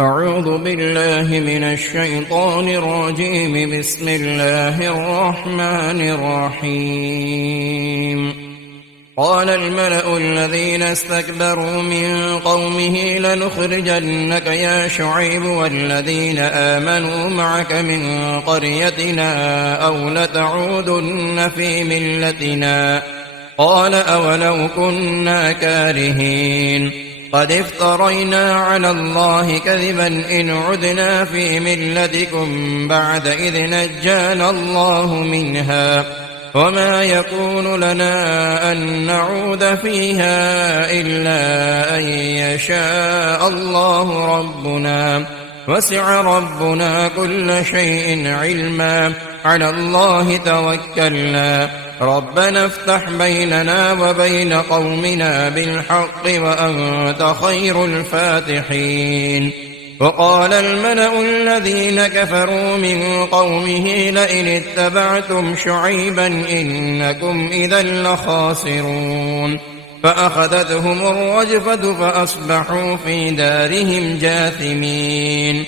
أعوذ بالله من الشيطان الرجيم. بسم الله الرحمن الرحيم. قال الملأ الذين استكبروا من قومه لنخرجنك يا شعيب والذين آمنوا معك من قريتنا أو لتعودن في ملتنا. قال أولو كنا كارهين قد افترينا على الله كذبا إن عدنا في ملتكم بعد إذ نجانا الله منها وما يكون لنا أن نعود فيها إلا أن يشاء الله ربنا وسع ربنا كل شيء علما على الله توكلنا ربنا افتح بيننا وبين قومنا بالحق وأنت خير الفاتحين. وقال الملأ الذين كفروا من قومه لئن اتبعتم شعيبا إنكم إذا لخاسرون. فأخذتهم الرجفة فأصبحوا في دارهم جاثمين.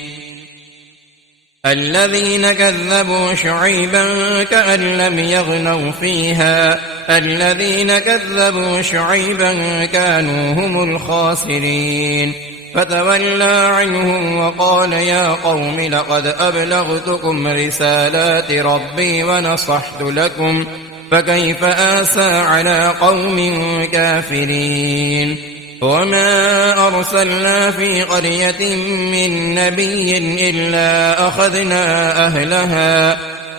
الذين كذبوا شعيبا كأن لم يغنوا فيها الذين كذبوا شعيبا كانوا هم الخاسرين. فتولى عنهم وقال يا قوم لقد أبلغتكم رسالات ربي ونصحت لكم فكيف آسى على قوم كافرين. وما أرسلنا في قرية من نبي إلا أخذنا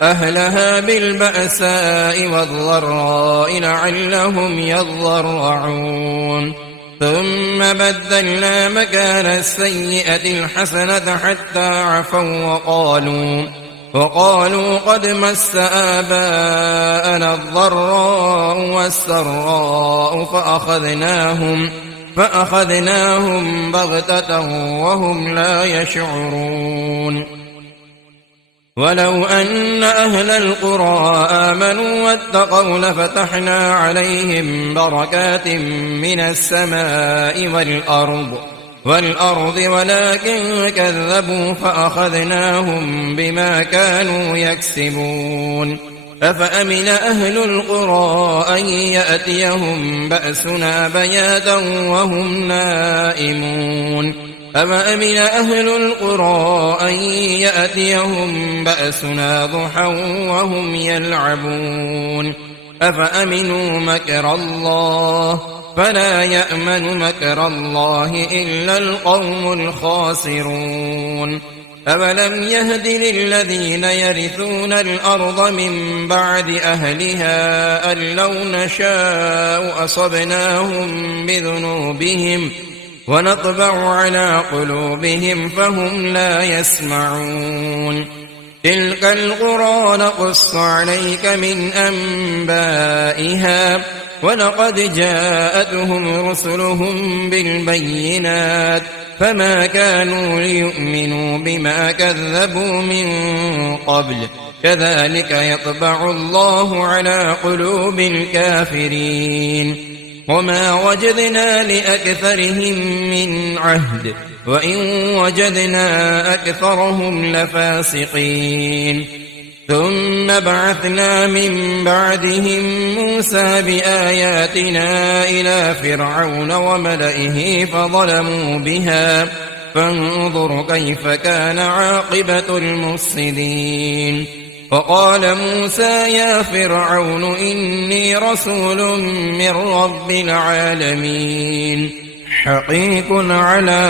أهلها بالبأساء والضراء لعلهم يضرعون. ثم بدلنا مكان السيئة الحسنة حتى عفوا وقالوا قد مس آباءنا الضراء والسراء فأخذناهم بغتة وهم لا يشعرون. ولو أن أهل القرى آمنوا واتقوا لفتحنا عليهم بركات من السماء والأرض ولكن كذبوا فأخذناهم بما كانوا يكسبون. أفأمن أهل القرى أن يأتيهم بأسنا بياتا وهم نائمون أفأمن أهل القرى أن يأتيهم بأسنا ضحى وهم يلعبون أفأمنوا مكر الله فلا يأمن مكر الله إلا القوم الخاسرون. أولم يهد للذين يرثون الأرض من بعد أهلها أن لو نشاء أصبناهم بذنوبهم ونطبع على قلوبهم فهم لا يسمعون. تلك القرى نقص عليك من أنبائها ولقد جاءتهم رسلهم بالبينات فما كانوا ليؤمنوا بما كذبوا من قبل كذلك يطبع الله على قلوب الكافرين. وما وجدنا لأكثرهم من عهد وإن وجدنا أكثرهم لفاسقين. ثم بعثنا من بعدهم موسى بآياتنا إلى فرعون وملئه فظلموا بها فانظر كيف كان عاقبة المفسدين. وقال موسى يا فرعون إني رسول من رب العالمين حقيق على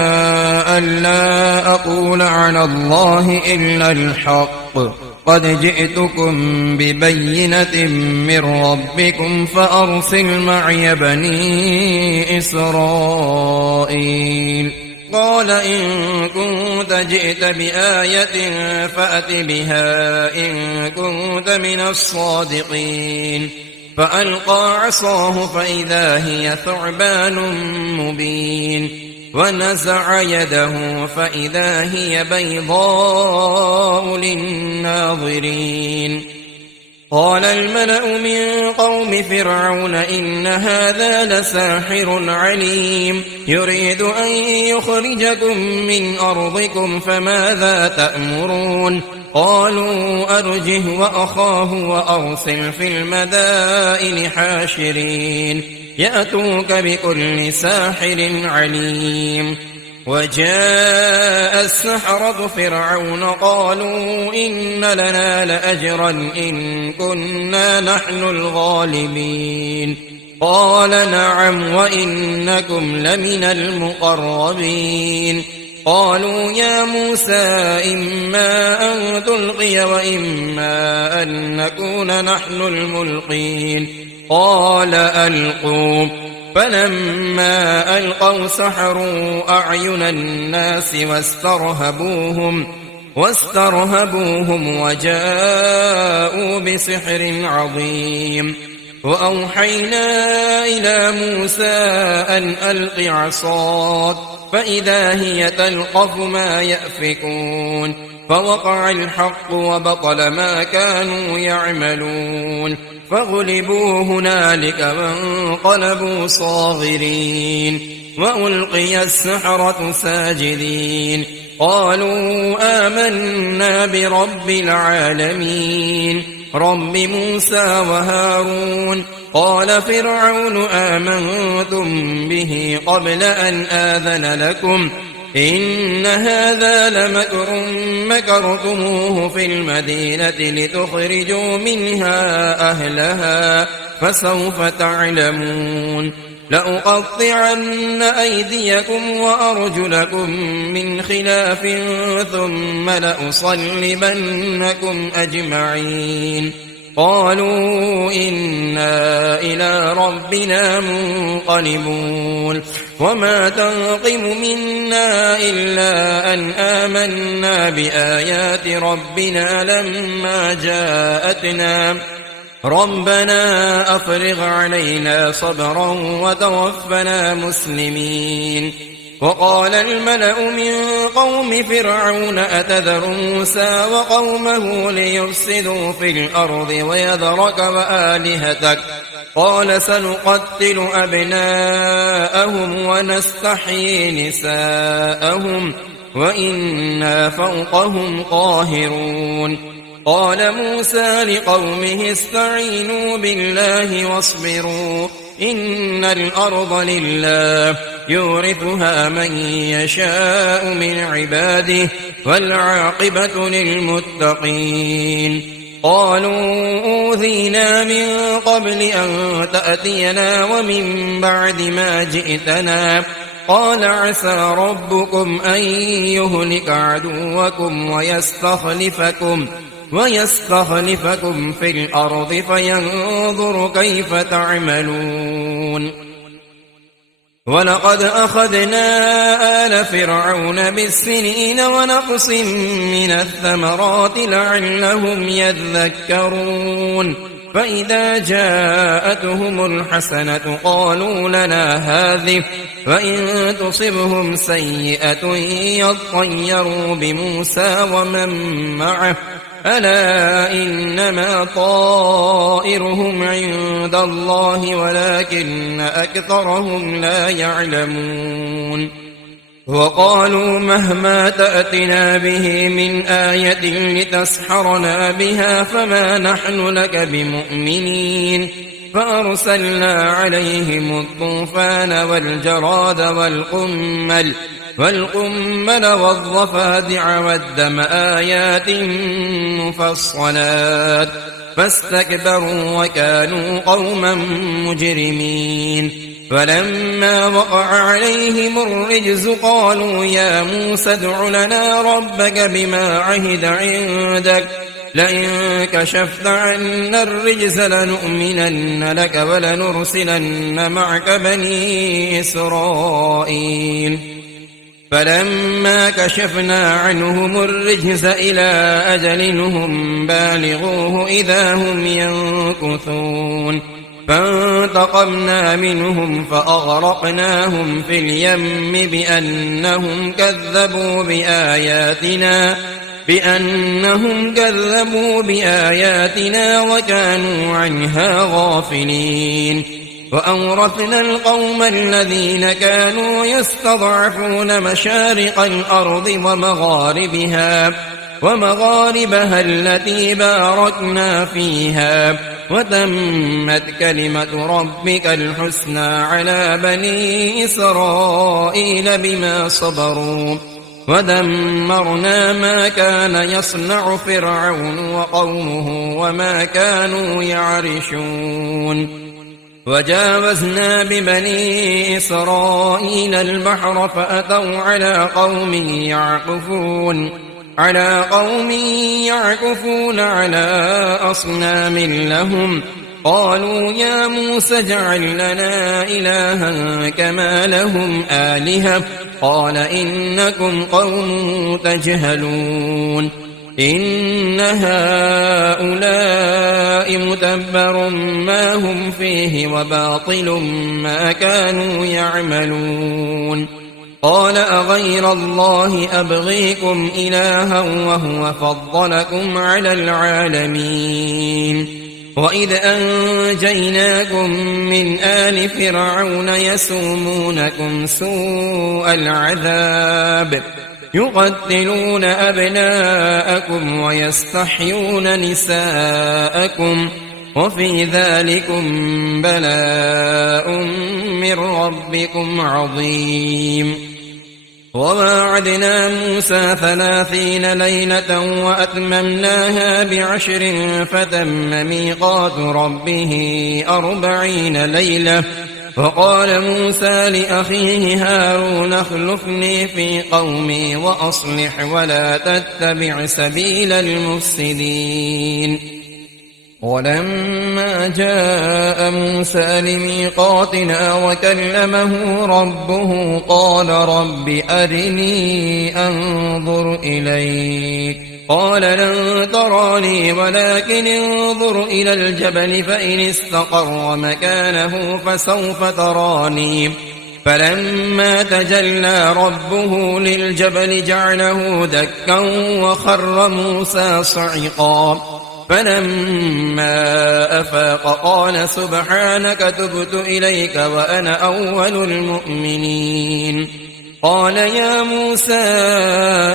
ألا أقول على الله إلا الحق قد جئتكم ببينة من ربكم فأرسل معي بني إسرائيل. قال إن كنت جئت بآية فأت بها إن كنت من الصادقين. فألقى عصاه فإذا هي ثعبان مبين ونزع يده فإذا هي بيضاء للناظرين. قال الملأ من قوم فرعون إن هذا لساحر عليم يريد أن يخرجكم من أرضكم فماذا تأمرون قالوا أرجه وأخاه وأرسل في المدائن حاشرين يأتوك بكل ساحر عليم وجاء السحرة فرعون قالوا إن لنا لأجرا إن كنا نحن الغالبين قال نعم وإنكم لمن المقربين قالوا يا موسى إما أن تلقي وإما أن نكون نحن الملقين قال ألقوا فلما ألقوا سحروا أعين الناس واسترهبوهم وجاءوا بسحر عظيم وأوحينا إلى موسى أن ألق عصاك فإذا هي تلقف ما يأفكون فوقع الحق وبطل ما كانوا يعملون فغلبوا هنالك وانقلبوا صاغرين وألقي السحرة ساجدين قالوا آمنا برب العالمين رب موسى وهارون قال فرعون آمنتم به قبل أن آذن لكم إن هذا لمكر مكرتموه في المدينة لتخرجوا منها أهلها فسوف تعلمون لأقطعن أيديكم وأرجلكم من خلاف ثم لأصلبنكم أجمعين قالوا إنا إلى ربنا منقلبون وما تنقم منا إلا أن آمنا بآيات ربنا لما جاءتنا ربنا أفرغ علينا صبرا وتوفنا مسلمين وقال الملأ من قوم فرعون أتذر موسى وقومه ليفسدوا في الأرض ويذرك وآلهتك قال سنقتل أبناءهم ونستحيي نساءهم وإنا فوقهم قاهرون قال موسى لقومه استعينوا بالله واصبروا إن الأرض لله يورثها من يشاء من عباده والعاقبة للمتقين قالوا أوذينا من قبل أن تأتينا ومن بعد ما جئتنا قال عسى ربكم أن يهلك عدوكم ويستخلفكم في الأرض فينظر كيف تعملون ولقد أخذنا آل فرعون بالسنين ونقص من الثمرات لعلهم يذكرون فإذا جاءتهم الحسنة قالوا لنا هذه وإن تصبهم سيئة يطيروا بموسى ومن معه ألا إنما طائرهم عند الله ولكن أكثرهم لا يعلمون وقالوا مهما تأتنا به من آية لتسحرنا بها فما نحن لك بمؤمنين فأرسلنا عليهم الطوفان والجراد والقمل والضفادع والدم آيات مفصلات فاستكبروا وكانوا قوما مجرمين فلما وقع عليهم الرجز قالوا يا موسى ادع لنا ربك بما عهد عندك لئن كشفت عنا الرجز لنؤمنن لك ولنرسلن معك بني إسرائيل فلما كشفنا عنهم الرجز إلى أجل هم بالغوه إذا هم ينكثون فانتقمنا منهم فأغرقناهم في اليم بأنهم كذبوا بآياتنا بأنهم كذبوا بآياتنا وكانوا عنها غافلين. وأورثنا القوم الذين كانوا يستضعفون مشارق الأرض ومغاربها التي باركنا فيها، وتمت كلمة ربك الحسنى على بني إسرائيل بما صبروا، ودمرنا ما كان يصنع فرعون وقومه وما كانوا يعرشون. وجاوزنا ببني إسرائيل البحر فأتوا على قوم يعكفون على أصنام لهم، قالوا يا موسى اجعل لنا إلها كما لهم آلهة، قال إنكم قوم تجهلون. إن هؤلاء متبر ما هم فيه وباطل ما كانوا يعملون. قال أغير الله أبغيكم إلها وهو فضلكم على العالمين. وإذ أنجيناكم من آل فرعون يسومونكم سوء العذاب يقتلون أبناءكم ويستحيون نساءكم وفي ذلكم بلاء من ربكم عظيم. وواعدنا موسى 30 ليلة وأتممناها ب10 فتم ميقات ربه 40 ليلة. وقال موسى لأخيه هارون اخلفني في قومي وأصلح ولا تتبع سبيل المفسدين. ولما جاء موسى لميقاتنا وكلمه ربه قال رب أرني أنظر إليك، قال لن تراني ولكن انظر إلى الجبل فإن استقر مكانه فسوف تراني. فلما تجلى ربه للجبل جعله دكا وخر موسى صعقا. فلما أفاق قال سبحانك تبت إليك وأنا أول المؤمنين. قال يا موسى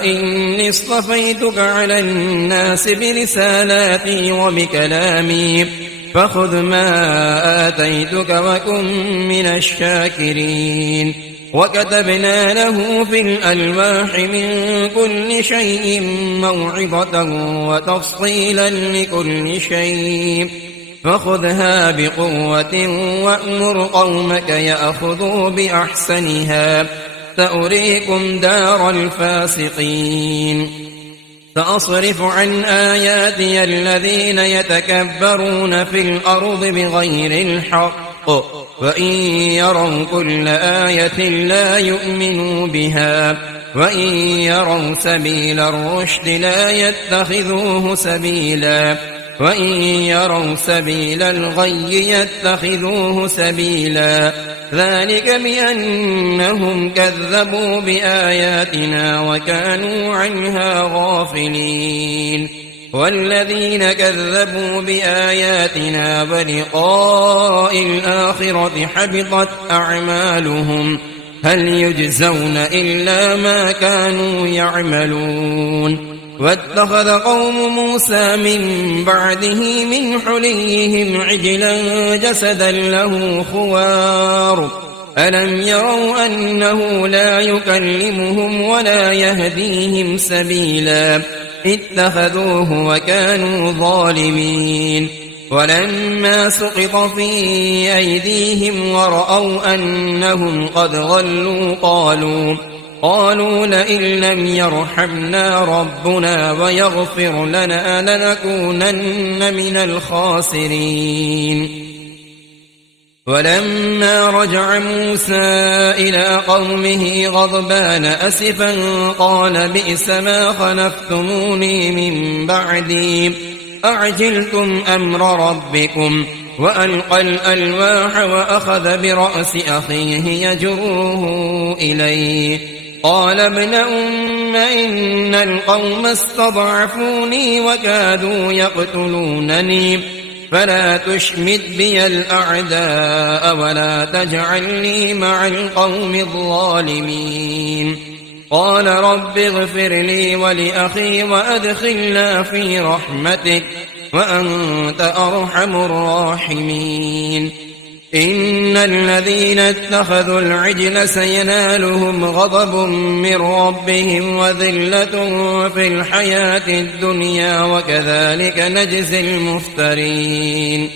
إني اصطفيتك على الناس برسالاتي وبكلامي فخذ ما آتيتك وكن من الشاكرين. وكتبنا له في الألواح من كل شيء موعظة وتفصيلا لكل شيء فخذها بقوة وأمر قومك يأخذوا بأحسنها سأريكم دار الفاسقين. سأصرف عن آياتي الذين يتكبرون في الأرض بغير الحق وإن يروا كل آية لا يؤمنوا بها وإن يروا سبيل الرشد لا يتخذوه سبيلا وإن يروا سبيل الغي يتخذوه سبيلا ذلك بأنهم كذبوا بآياتنا وكانوا عنها غافلين. والذين كذبوا بآياتنا ولقاء الآخرة حبطت أعمالهم هل يجزون إلا ما كانوا يعملون. واتخذ قوم موسى من بعده من حليهم عجلا جسدا له خوار ألم يروا أنه لا يكلمهم ولا يهديهم سبيلا اتخذوه وكانوا ظالمين. ولما سقط في أيديهم ورأوا أنهم قد ضلوا قالوا لئن لم يرحمنا ربنا ويغفر لنا لنكونن من الخاسرين. ولما رجع موسى إلى قومه غضبان أسفا قال بئس ما خلفتموني من بعدي أعجلتم أمر ربكم وألقى الألواح وأخذ برأس أخيه يجره إليه قال ابن أم إن القوم استضعفوني وكادوا يقتلونني فلا تشمت بي الأعداء ولا تجعلني مع القوم الظالمين قال رب اغفر لي ولأخي وأدخلنا في رحمتك وأنت أرحم الراحمين إن الذين اتخذوا العجل سينالهم غضب من ربهم وذلة في الحياة الدنيا وكذلك نجزي المفترين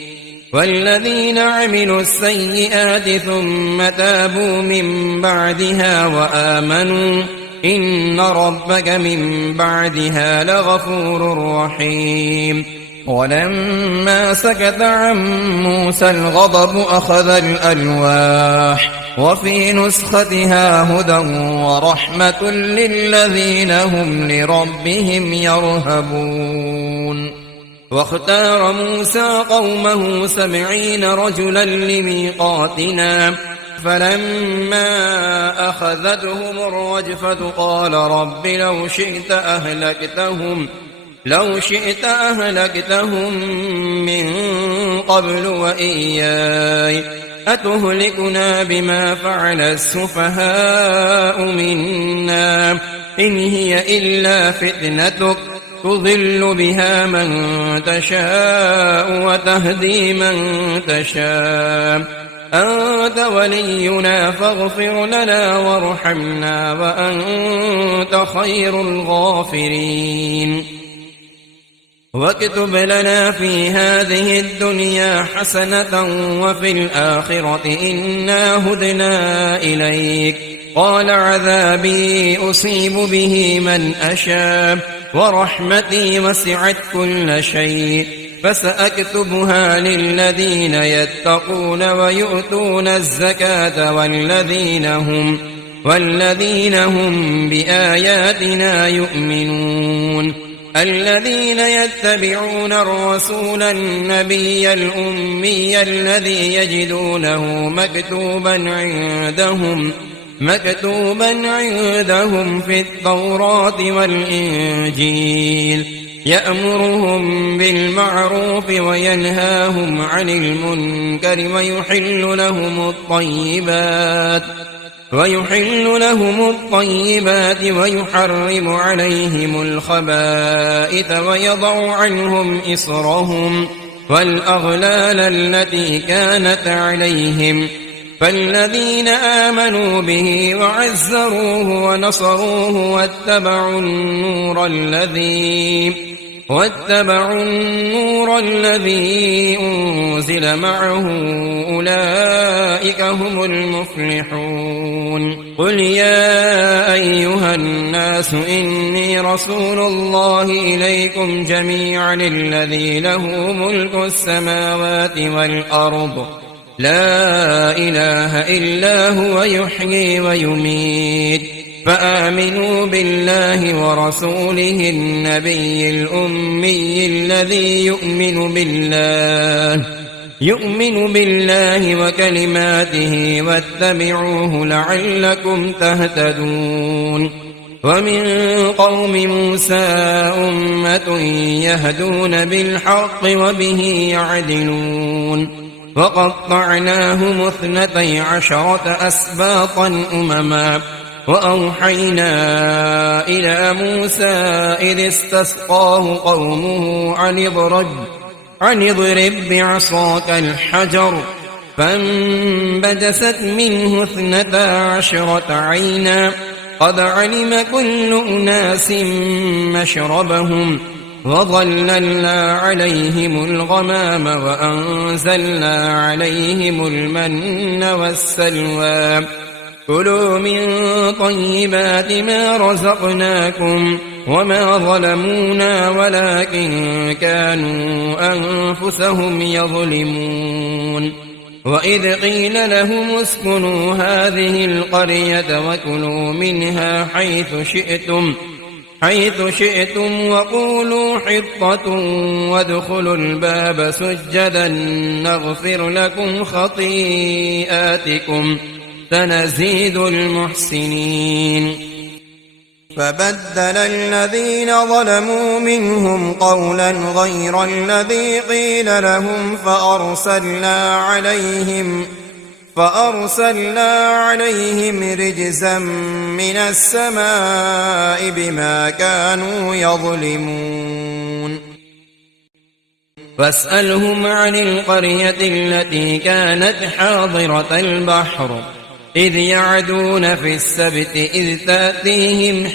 والذين عملوا السيئات ثم تابوا من بعدها وآمنوا إن ربك من بعدها لغفور رحيم ولما سكت عن موسى الغضب أخذ الألواح وفي نسختها هدى ورحمة للذين هم لربهم يرهبون واختار موسى قومه 70 رجلا لميقاتنا فلما أخذتهم الرجفة قال رب لو شئت أهلكتهم من قبل وإياي أتهلكنا بما فعل السفهاء منا إن هي إلا فتنتك تضل بها من تشاء وتهدي من تشاء أنت ولينا فاغفر لنا وارحمنا وأنت خير الغافرين واكتب لنا في هذه الدنيا حسنة وفي الآخرة إنا هدنا إليك قال عذابي أصيب به من أشاء ورحمتي وسعت كل شيء فسأكتبها للذين يتقون ويؤتون الزكاة والذين هم بآياتنا يؤمنون الذين يتبعون الرسول النبي الأمي الذي يجدونه مكتوبا عندهم في التوراة والإنجيل يأمرهم بالمعروف وينهاهم عن المنكر ويحل لهم الطيبات ويحرم عليهم الخبائث ويضع عنهم إصرهم والأغلال التي كانت عليهم فالذين آمنوا به وعزروه ونصروه واتبعوا النور الذي أنزل معه أولئك هم المفلحون قل يا أيها الناس إني رسول الله إليكم جميعا الذي له ملك السماوات والأرض لا إله إلا هو يحيي ويميت فآمنوا بالله ورسوله النبي الأمي الذي يؤمن بالله وكلماته واتبعوه لعلكم تهتدون ومن قوم موسى أمة يهدون بالحق وبه يعدلون وقطعناهم 12 أسباطا أمما وأوحينا إلى موسى إذ استسقاه قومه أن اضرب بعصاك الحجر فانبجست منه 12 عينا قد علم كل أناس مشربهم وظللنا عليهم الغمام وأنزلنا عليهم المن والسلوى كلوا من طيبات ما رزقناكم وما ظلمونا ولكن كانوا أنفسهم يظلمون وإذ قيل لهم اسكنوا هذه القرية وكلوا منها حيث شئتم وقولوا حطة وادخلوا الباب سجدا نغفر لكم خطيئاتكم سنزيد المحسنين فبدل الذين ظلموا منهم قولا غير الذي قيل لهم فأرسلنا عليهم رجزا من السماء بما كانوا يظلمون فاسألهم عن القرية التي كانت حاضرة البحر إذ يعدون في السبت إذ تأتيهم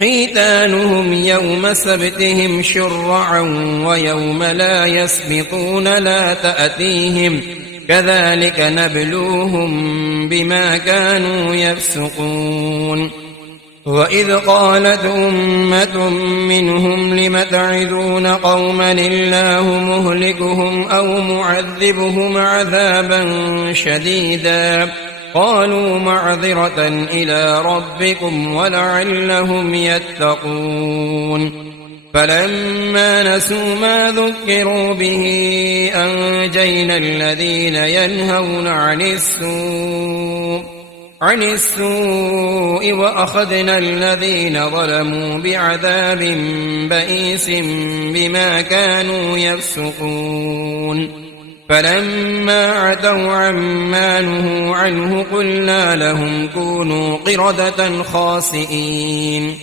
حيتانهم يوم سبتهم شرعا ويوم لا يسبطون لا تأتيهم كذلك نبلوهم بما كانوا يفسقون وإذ قالت أمة منهم لم تعظون قوما الله مهلكهم أو معذبهم عذابا شديدا قالوا معذرة إلى ربكم ولعلهم يتقون فلما نسوا ما ذكروا به أنجينا الذين ينهون عن السوء وأخذنا الذين ظلموا بعذاب بئيس بما كانوا يفسقون فلما عتوا عما نهوا عنه قلنا لهم كونوا قردة خاسئين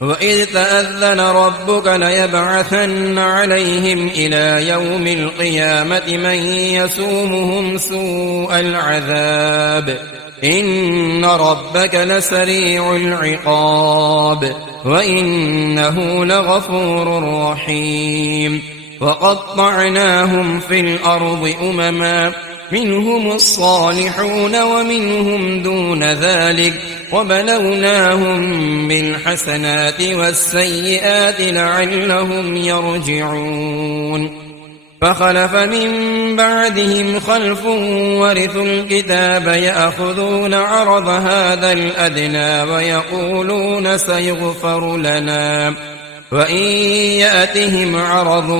وإذ تأذن ربك ليبعثن عليهم إلى يوم القيامة من يسومهم سوء العذاب إن ربك لسريع العقاب وإنه لغفور رحيم وقطعناهم في الأرض أمما منهم الصالحون ومنهم دون ذلك وبلوناهم بالحسنات والسيئات لعلهم يرجعون فخلف من بعدهم خلف ورثوا الكتاب يأخذون عرض هذا الأدنى ويقولون سيغفر لنا وإن يأتهم عرض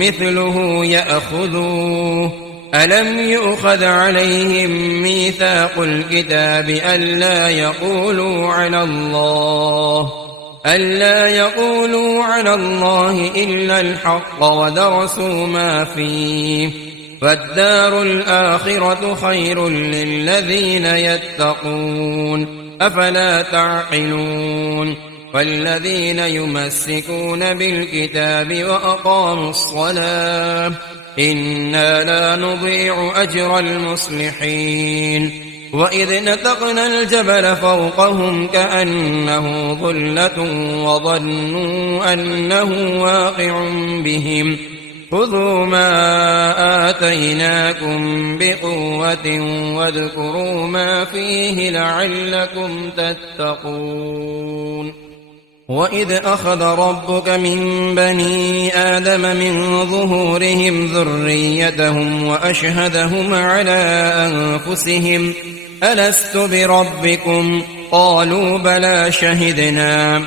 مثله يأخذوه ألم يؤخذ عليهم ميثاق الكتاب ألا يقولوا على الله إلا الحق ودرسوا ما فيه فالدار الآخرة خير للذين يتقون أفلا تعقلون والذين يمسكون بالكتاب وأقاموا الصلاة إنا لا نضيع أجر المصلحين وإذ نتقنا الجبل فوقهم كأنه ظلة وظنوا أنه واقع بهم خذوا ما آتيناكم بقوة واذكروا ما فيه لعلكم تتقون وإذ أخذ ربك من بني آدم من ظهورهم ذريتهم وأشهدهم على أنفسهم ألست بربكم قالوا بلى شهدنا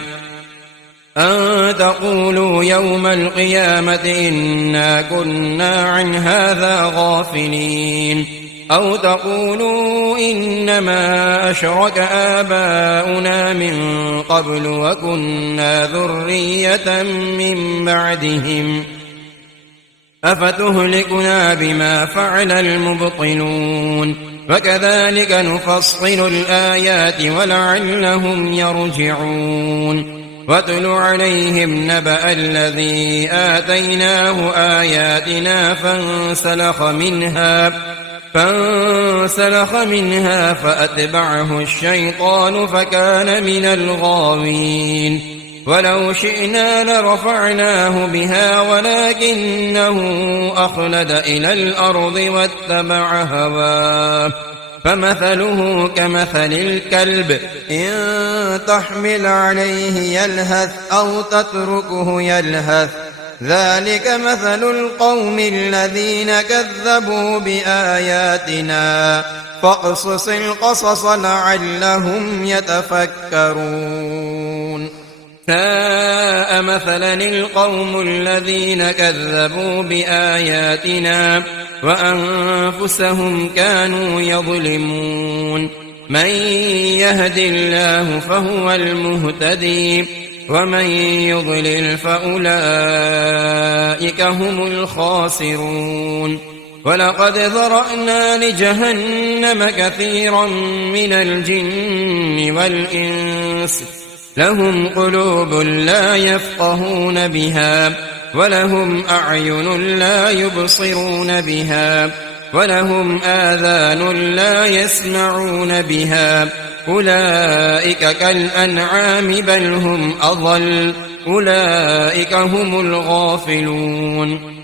أن تقولوا يوم القيامة إنا كنا عن هذا غافلين أو تقولوا إنما أشرك آباؤنا من قبل وكنا ذرية من بعدهم أفتهلكنا بما فعل المبطلون فكذلك نفصل الآيات ولعلهم يرجعون واتل عليهم نبأ الذي آتيناه آياتنا فانسلخ منها فأتبعه الشيطان فكان من الغاوين ولو شئنا لرفعناه بها ولكنه أخلد إلى الأرض واتبع هواه فمثله كمثل الكلب إن تحمل عليه يلهث أو تتركه يلهث ذلك مثل القوم الذين كذبوا بآياتنا فاقصص القصص لعلهم يتفكرون ساء مثلا القوم الذين كذبوا بآياتنا وأنفسهم كانوا يظلمون من يهد الله فهو المهتدي ومن يضلل فأولئك هم الخاسرون ولقد ذرأنا لجهنم كثيرا من الجن والإنس لهم قلوب لا يفقهون بها ولهم أعين لا يبصرون بها ولهم آذان لا يسمعون بها أولئك كالأنعام بل هم أضل أولئك هم الغافلون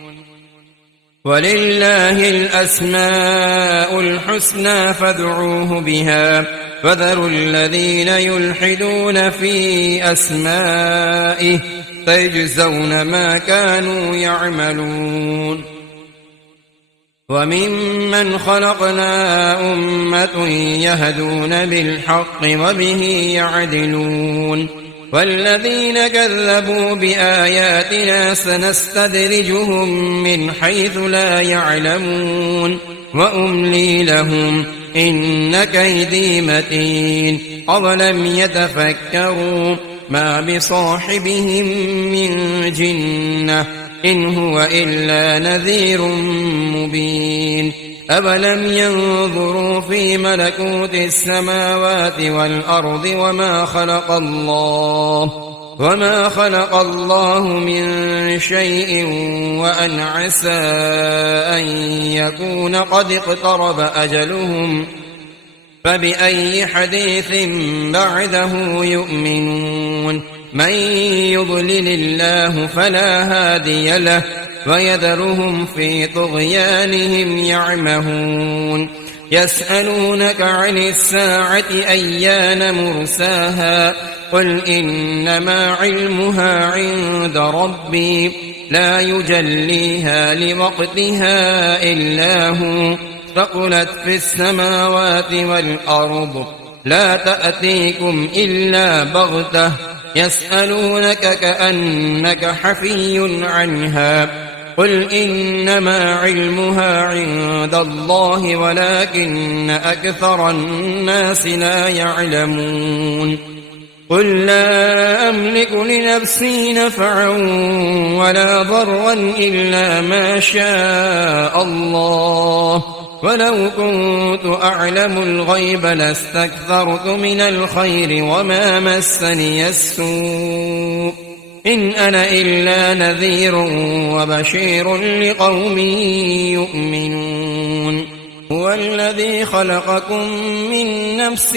ولله الأسماء الحسنى فادعوه بها وذروا الذين يلحدون في أسمائه سيجزون ما كانوا يعملون وممن خلقنا أمة يهدون بالحق وبه يعدلون والذين كذبوا بآياتنا سنستدرجهم من حيث لا يعلمون وأملي لهم إن كيدي متين أولم يتفكروا ما بصاحبهم من جنة إن هو إلا نذير مبين أولم ينظروا في ملكوت السماوات والأرض وما خلق الله من شيء وأن عسى أن يكون قد اقترب أجلهم فبأي حديث بعده يؤمنون من يضلل الله فلا هادي له ويذرهم في طغيانهم يعمهون يسألونك عن الساعة أيان مرساها قل إنما علمها عند ربي لا يجليها لوقتها إلا هو ثقلت في السماوات والأرض لا تأتيكم إلا بغتة يسألونك كأنك حفي عنها قل إنما علمها عند الله ولكن أكثر الناس لا يعلمون قل لا أملك لنفسي نفعا ولا ضرا إلا ما شاء الله ولو كنت أعلم الغيب لاستكثرت من الخير وما مسني السوء إن أنا إلا نذير وبشير لقوم يؤمنون هو الذي خلقكم من نفس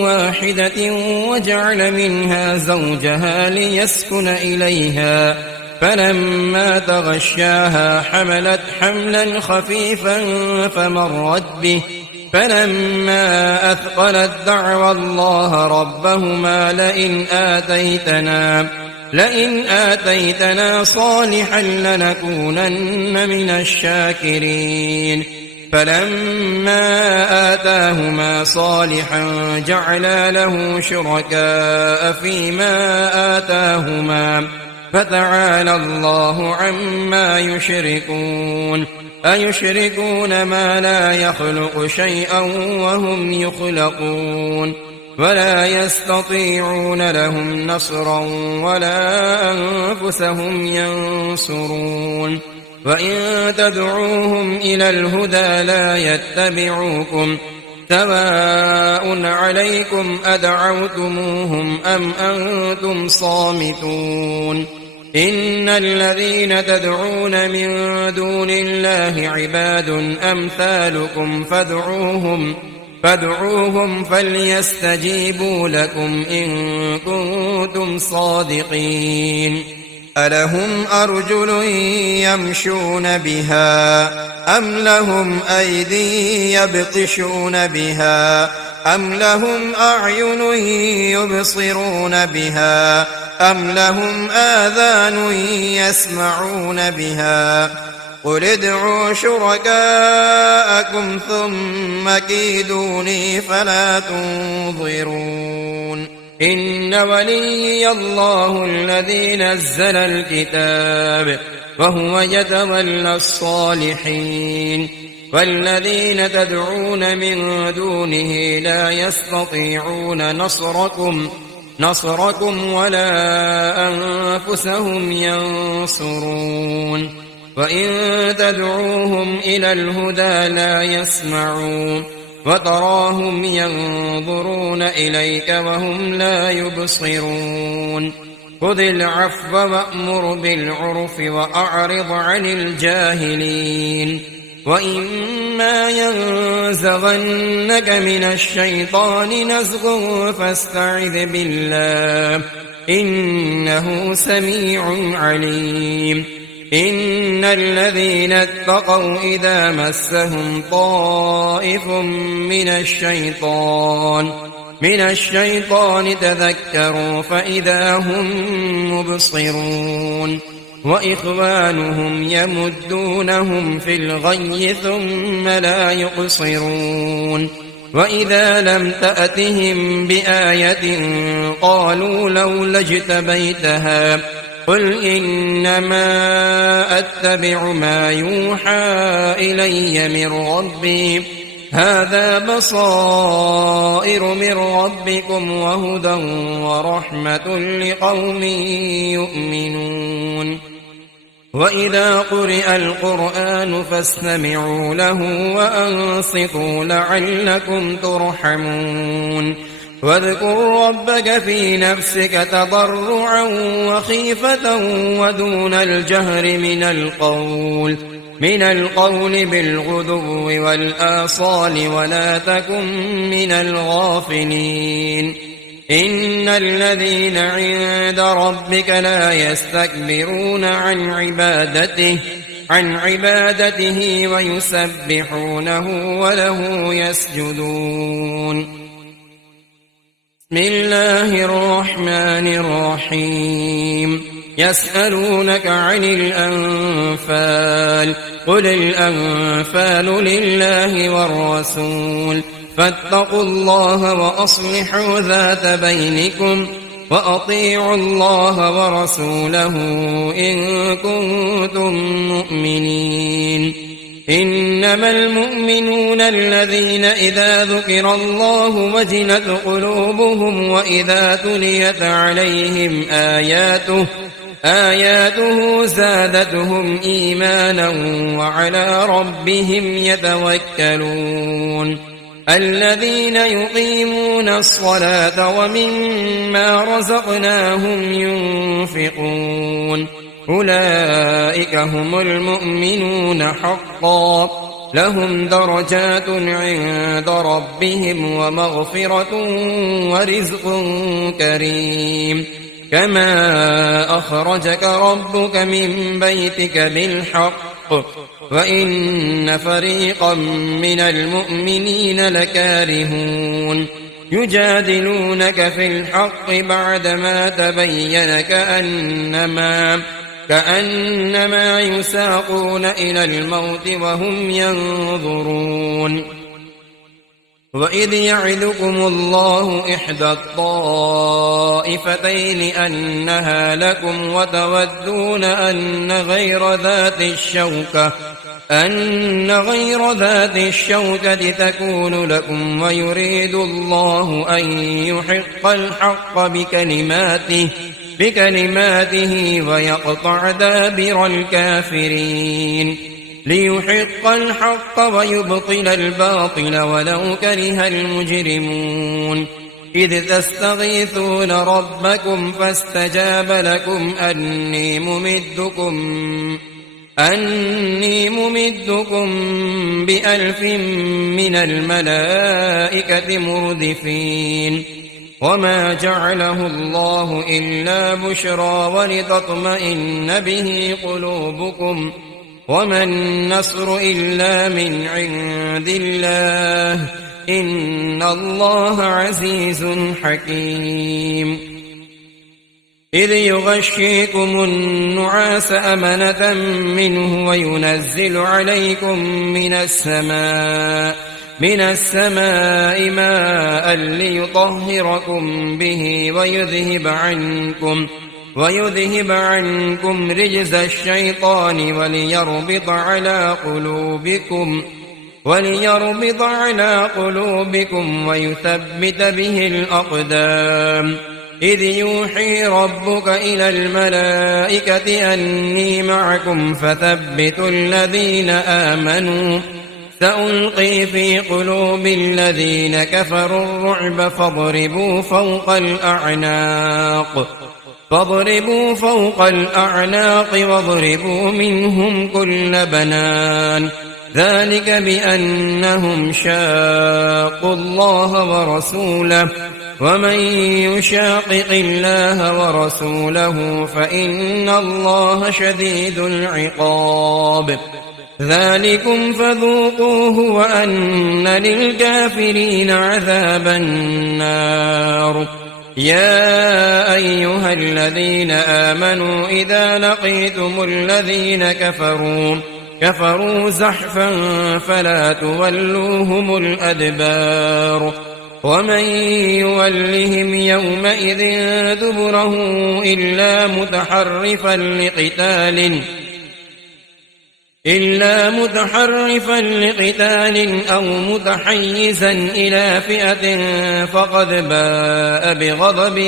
واحدة وجعل منها زوجها ليسكن إليها فلما تغشاها حملت حملا خفيفا فمرت به فلما أثقلت دعوى الله ربهما لئن آتيتنا صالحا لنكونن من الشاكرين فلما آتاهما صالحا جعلا له شركاء فيما آتاهما فتعالى الله عما يشركون أيشركون ما لا يخلق شيئا وهم يخلقون ولا يستطيعون لهم نصرا ولا أنفسهم ينصرون وإن تدعوهم إلى الهدى لا يتبعوكم سواء عليكم أدعوتموهم أم أنتم صامتون إن الذين تدعون من دون الله عباد أمثالكم فادعوهم فليستجيبوا لكم إن كنتم صادقين ألهم أرجل يمشون بها أم لهم أيدي يبطشون بها أم لهم أعين يبصرون بها أم لهم آذان يسمعون بها قل ادعوا شركاءكم ثم كيدوني فلا تنظرون إن وليي الله الذي نزل الكتاب وهو يتولى الصالحين والذين تدعون من دونه لا يستطيعون نصركم ولا أنفسهم ينصرون وإن تدعوهم إلى الهدى لا يسمعون وتراهم ينظرون إليك وهم لا يبصرون خذ العفو وأمر بالعرف وأعرض عن الجاهلين وإما ينزغنك من الشيطان نزغ فاستعذ بالله إنه سميع عليم إن الذين اتقوا إذا مسهم طائف من الشيطان تذكروا فإذا هم مبصرون وإخوانهم يمدونهم في الغي ثم لا يقصرون وإذا لم تأتهم بآية قالوا لولا اجتبيتها قل إنما أتبع ما يوحى إلي من ربي هذا بصائر من ربكم وهدى ورحمة لقوم يؤمنون وإذا قرئ القرآن فاستمعوا له وأنصتوا لعلكم ترحمون واذكر ربك في نفسك تضرعا وخيفة ودون الجهر من القول بالغدو والآصال ولا تكن من الغافلين إن الذين عند ربك لا يستكبرون عن عبادته ويسبحونه وله يسجدون بسم الله الرحمن الرحيم يسألونك عن الأنفال قل الأنفال لله والرسول فاتقوا الله وأصلحوا ذات بينكم وأطيعوا الله ورسوله إن كنتم مؤمنين إنما المؤمنون الذين إذا ذكر الله وجلت قلوبهم وإذا تليت عليهم آياته زادتهم إيمانا وعلى ربهم يتوكلون الذين يقيمون الصلاة ومما رزقناهم ينفقون أولئك هم المؤمنون حقا لهم درجات عند ربهم ومغفرة ورزق كريم كما أخرجك ربك من بيتك بالحق وإن فريقا من المؤمنين لكارهون يجادلونك في الحق بعدما تبين كأنما يساقون إلى الموت وهم ينظرون وإذ يعدكم الله إحدى الطائفتين أنها لكم وتودون أن غير ذات الشوكة تكون لكم ويريد الله أن يحق الحق بكلماته ويقطع دابر الكافرين ليحق الحق ويبطل الباطل ولو كره المجرمون إذ تستغيثون ربكم فاستجاب لكم أني ممدكم ب1000 من الملائكة مردفين وما جعله الله إلا بشرى ولتطمئن به قلوبكم وما النصر إلا من عند الله إن الله عزيز حكيم إذ يغشيكم النعاس أمنة منه وينزل عليكم من السماء ماء ليطهركم به ويذهب عنكم رجز الشيطان وليربط على قلوبكم وليربط على قلوبكم ويثبت به الأقدام. إذ يوحي ربك إلى الملائكة أني معكم فثبتوا الذين آمنوا سألقي في قلوب الذين كفروا الرعب فاضربوا فوق الأعناق واضربوا منهم كل بنان. ذلك بأنهم شاقوا الله ورسوله ومن يشاقق الله ورسوله فإن الله شديد العقاب. ذلكم فذوقوه وأن للكافرين عذاب النار. يا أيها الذين آمنوا إذا لقيتم الذين كفروا زحفا فلا تولوهم الأدبار. ومن يولهم يومئذ دبره إلا متحرفا لقتال أو متحيزا إلى فئة فقد باء بغضب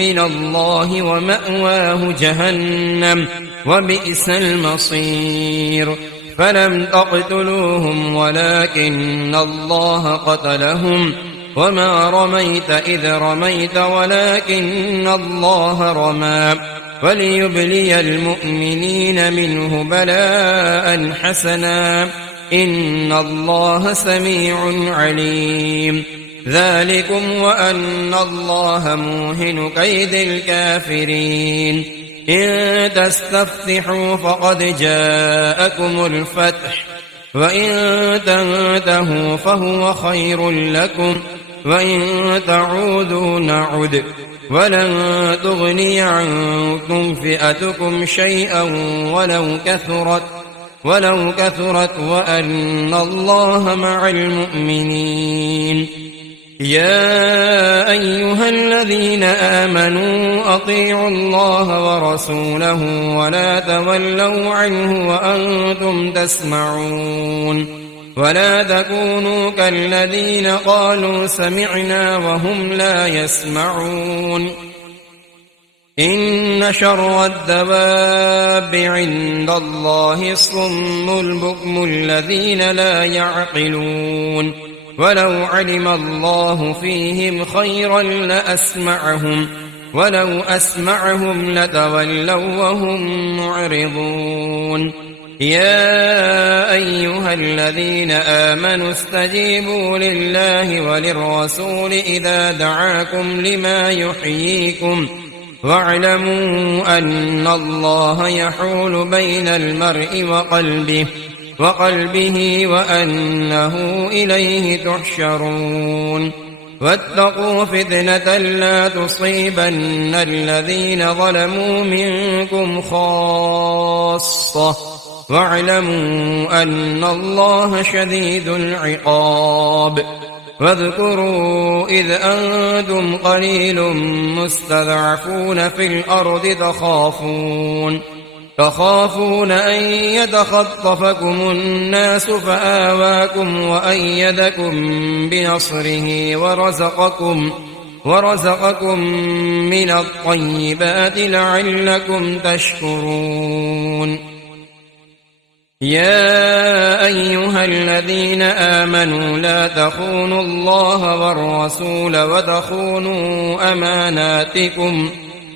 من الله ومأواه جهنم وبئس المصير. فلم تقتلوهم ولكن الله قتلهم وما رميت إذ رميت ولكن الله رمى وليبلي المؤمنين منه بلاء حسنا إن الله سميع عليم. ذلكم وأن الله موهن كيد الكافرين. إن تستفتحوا فقد جاءكم الفتح وإن تنتهوا فهو خير لكم وإن تعودوا نعد ولن تغني عنكم فئتكم شيئا ولو كثرت وأن الله مع المؤمنين. يا أيها الذين آمنوا أطيعوا الله ورسوله ولا تولوا عنه وأنتم تسمعون. ولا تكونوا كالذين قالوا سمعنا وهم لا يسمعون. إن شر الدواب عند الله الصم البكم الذين لا يعقلون. ولو علم الله فيهم خيرا ولو أسمعهم لتولوا وهم معرضون. يا أيها الذين آمنوا استجيبوا لله وللرسول إذا دعاكم لما يحييكم واعلموا أن الله يحول بين المرء وقلبه وأنه إليه تحشرون. واتقوا فتنة لا تصيبن الذين ظلموا منكم خاصة واعلموا أن الله شديد العقاب. واذكروا إذ أنتم قليل مستضعفون في الأرض تخافون أن يتخطفكم الناس فآواكم وأيدكم بنصره ورزقكم من الطيبات لعلكم تشكرون. يا أيها الذين آمنوا لا تخونوا الله والرسول وتخونوا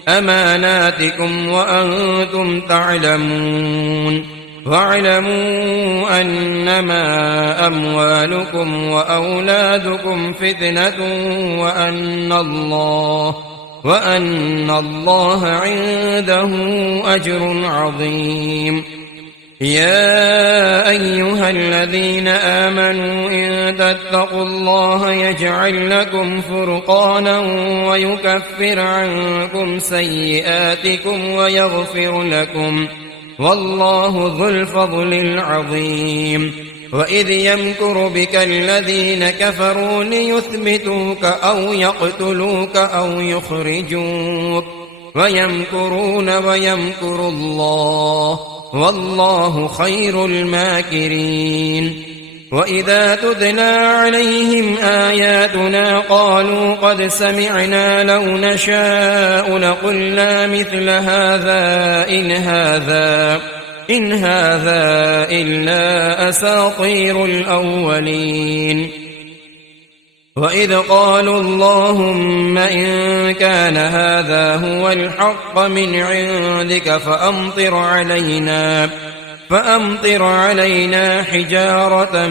أماناتكم وأنتم تعلمون. واعلموا أنما أموالكم وأولادكم فتنة وأن الله عنده أجر عظيم. يا أيها الذين آمنوا إن تتقوا الله يجعل لكم فرقانا ويكفر عنكم سيئاتكم ويغفر لكم والله ذو الفضل العظيم. وإذ يمكر بك الذين كفروا ليثبتوك أو يقتلوك أو يخرجوك ويمكرون ويمكر الله والله خير الماكرين. وإذا تتلى عليهم آياتنا قالوا قد سمعنا لو نشاء لقلنا مثل هذا إن هذا إلا أساطير الأولين. وإذ قالوا اللهم إن كان هذا هو الحق من عندك فأمطر علينا حجارة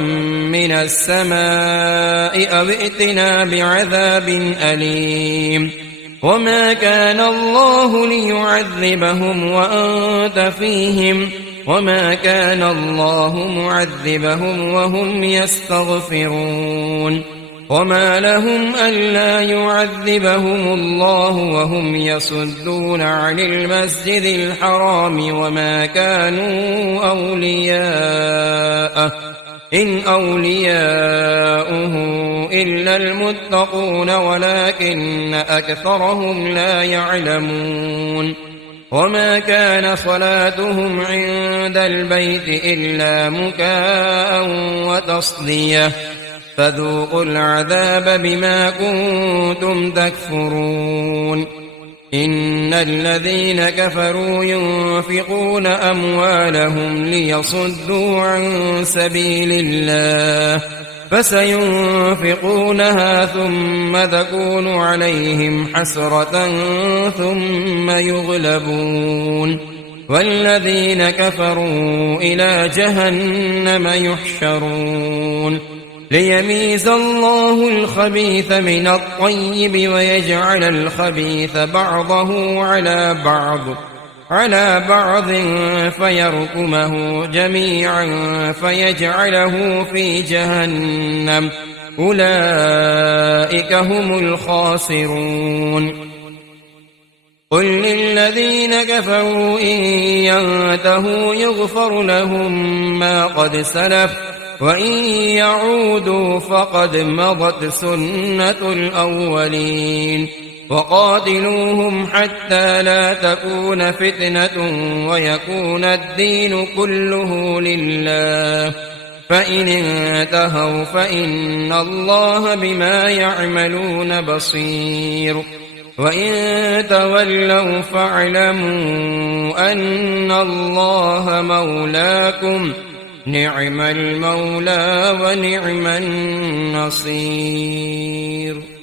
من السماء أو ائتنا بعذاب أليم. وما كان الله ليعذبهم وأنت فيهم وما كان الله معذبهم وهم يستغفرون. وما لهم ألا يعذبهم الله وهم يصدون عن المسجد الحرام وما كانوا أولياءه إن أولياؤه إلا المتقون ولكن أكثرهم لا يعلمون. وما كان صلاتهم عند البيت إلا مكاء وتصدية فذوقوا العذاب بما كنتم تكفرون. إن الذين كفروا ينفقون أموالهم ليصدوا عن سبيل الله فسينفقونها ثم تكون عليهم حسرة ثم يغلبون والذين كفروا إلى جهنم يحشرون ليميز الله الخبيث من الطيب ويجعل الخبيث بعضه على بعض فيركمه جميعا فيجعله في جهنم أولئك هم الخاسرون. قل للذين كفروا إن ينتهوا يغفر لهم ما قد سلف وإن يعودوا فقد مضت سنة الأولين. وقاتلوهم حتى لا تكون فتنة ويكون الدين كله لله فإن انتهوا فإن الله بما يعملون بصير. وإن تولوا فاعلموا أن الله مولاكم نعم المولى ونعم النصير.